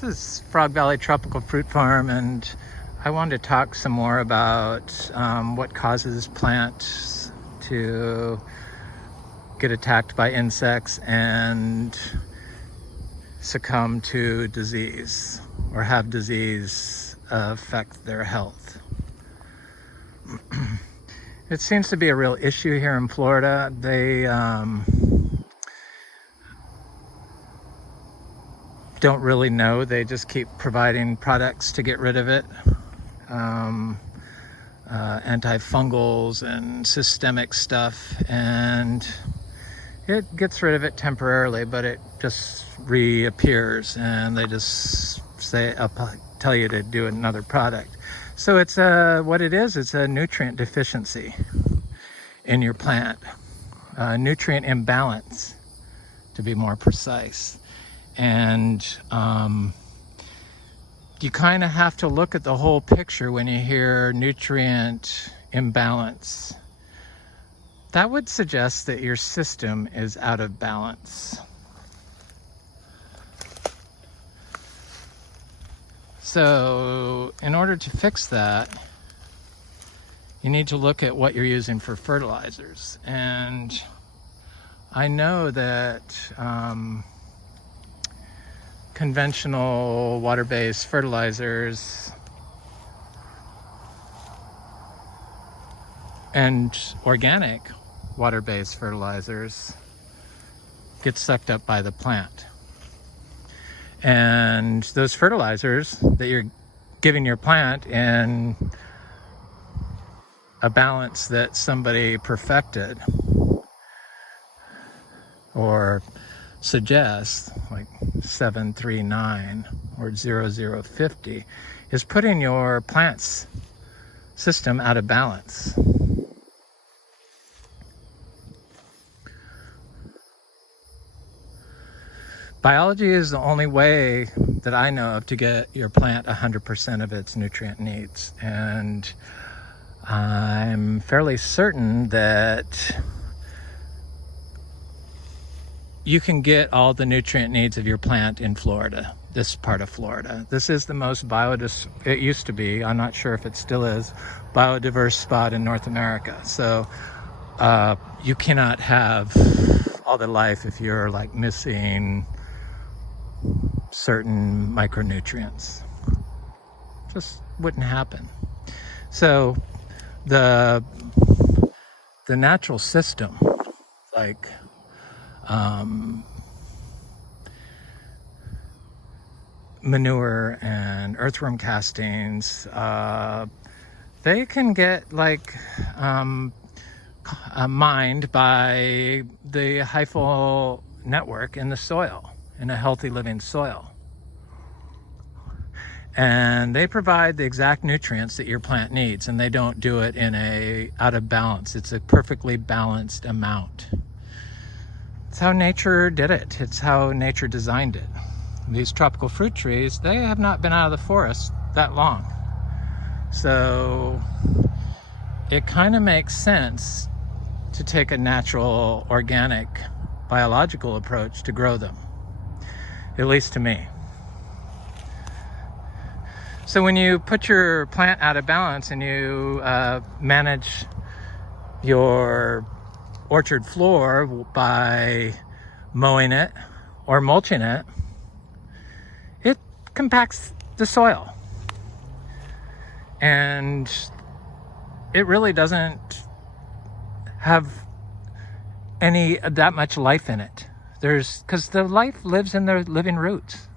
This is Frog Valley Tropical Fruit Farm, and I wanted to talk some more about what causes plants to get attacked by insects and succumb to disease or have disease affect their health. It seems to be a real issue here in Florida. They don't really know. They just keep providing products to get rid of it. Antifungals and systemic stuff, and it gets rid of it temporarily, but it just reappears, and they just say, tell you to do another product. So it's what it is, it's a nutrient deficiency in your plant, nutrient imbalance, to be more precise. And you kind of have to look at the whole picture when you hear nutrient imbalance. That would suggest that your system is out of balance. So in order to fix that, you need to look at what you're using for fertilizers. And I know that conventional water-based fertilizers and organic water-based fertilizers get sucked up by the plant. And those fertilizers that you're giving your plant in a balance that somebody perfected or suggests, like 739 or 0050, is putting your plant's system out of balance. Biology is the only way that I know of to get your plant 100% of its nutrient needs. And I'm fairly certain that you can get all the nutrient needs of your plant in Florida, this part of Florida. This is the most it used to be, I'm not sure if it still is, biodiverse spot in North America. So you cannot have all the life if you're like missing certain micronutrients. Just wouldn't happen. So the natural system, like manure and earthworm castings, they can get like mined by the hyphal network in the soil, in a healthy living soil. And they provide the exact nutrients that your plant needs, and they don't do it in a out of balance. It's a perfectly balanced amount. It's how nature did it. It's how nature designed it. These tropical fruit trees, they have not been out of the forest that long. So it kind of makes sense to take a natural, organic, biological approach to grow them, at least to me. So when you put your plant out of balance and you manage your orchard floor by mowing it or mulching it, it compacts the soil. And it really doesn't have that much life in it. Because the life lives in the living roots.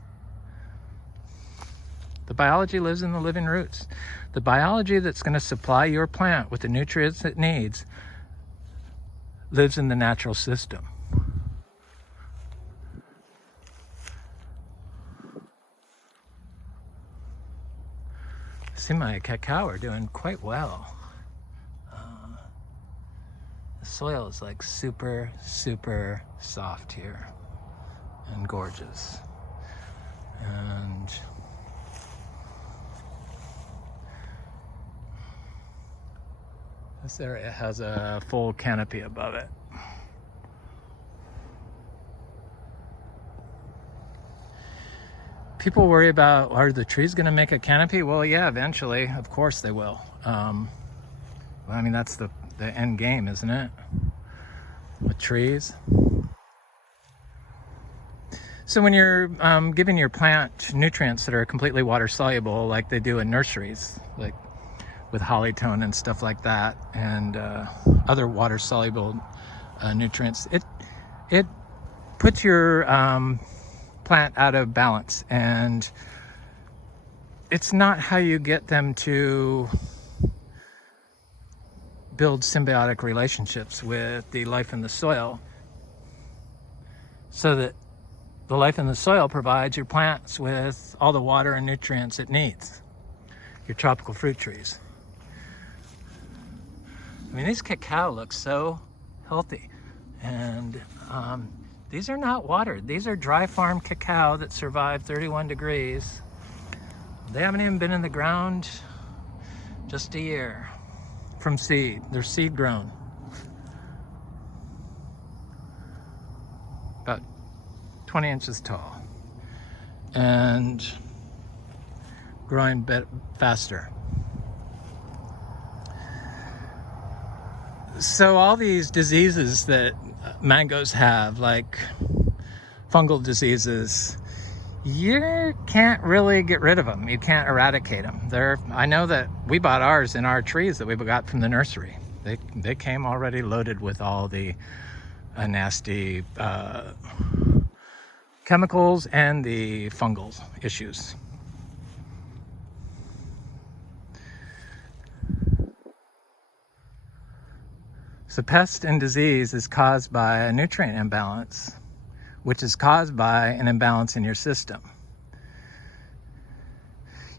The biology lives in the living roots. The biology that's going to supply your plant with the nutrients it needs lives in the natural system. I see my cacao are doing quite well. The soil is like super, super soft here and gorgeous. And this area has a full canopy above it. People worry about, are the trees going to make a canopy? Well, yeah, eventually, of course they will. Well, I mean, that's the end game, isn't it? With trees. So when you're giving your plant nutrients that are completely water soluble, like they do in nurseries, like with hollytone and stuff like that, and other water soluble nutrients, it puts your plant out of balance, and it's not how you get them to build symbiotic relationships with the life in the soil, so that the life in the soil provides your plants with all the water and nutrients it needs, your tropical fruit trees. I mean, these cacao look so healthy, and these are not watered. These are dry farm cacao that survived 31 degrees. They haven't even been in the ground just a year from seed. They're seed grown. About 20 inches tall and growing a bit faster. So all these diseases that mangoes have, like fungal diseases, you can't really get rid of them. You can't eradicate them. I know that we bought ours in our trees that we got from the nursery. They came already loaded with all the nasty chemicals and the fungal issues. So pest and disease is caused by a nutrient imbalance, which is caused by an imbalance in your system.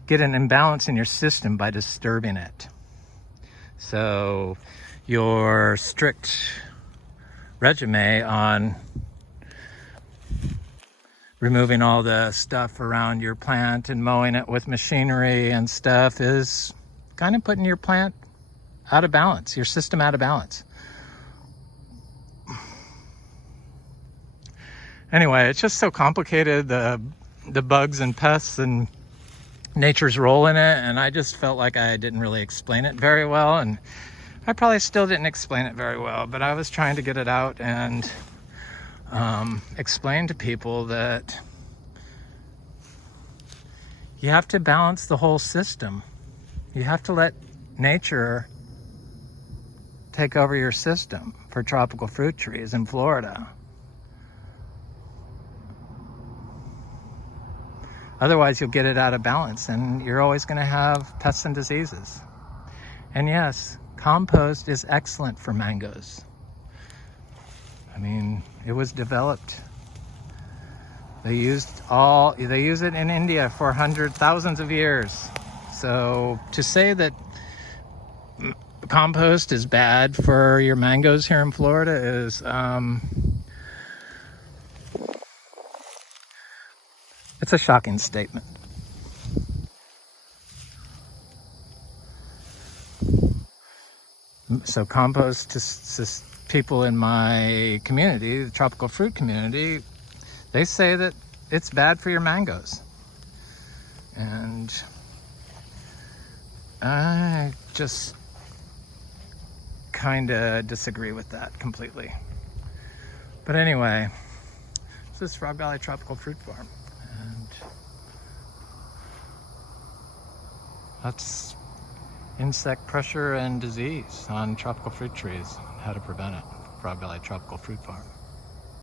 Get an imbalance in your system by disturbing it. So your strict regimen on removing all the stuff around your plant and mowing it with machinery and stuff is kind of putting your plant out of balance, your system out of balance. Anyway, it's just so complicated, the bugs and pests and nature's role in it, and I just felt like I didn't really explain it very well, and I probably still didn't explain it very well, but I was trying to get it out and explain to people that you have to balance the whole system. You have to let nature take over your system for tropical fruit trees in Florida. Otherwise, you'll get it out of balance, and you're always going to have pests and diseases. And yes, compost is excellent for mangoes. I mean, it was developed. They use it in India for thousands of years. So to say that compost is bad for your mangoes here in Florida is it's a shocking statement. So compost to people in my community, the tropical fruit community, they say that it's bad for your mangoes. And I just kind of disagree with that completely. But anyway, this is Frog Valley Tropical Fruit Farm. And that's insect pressure and disease on tropical fruit trees, how to prevent it. Frog Valley Tropical Fruit Farm.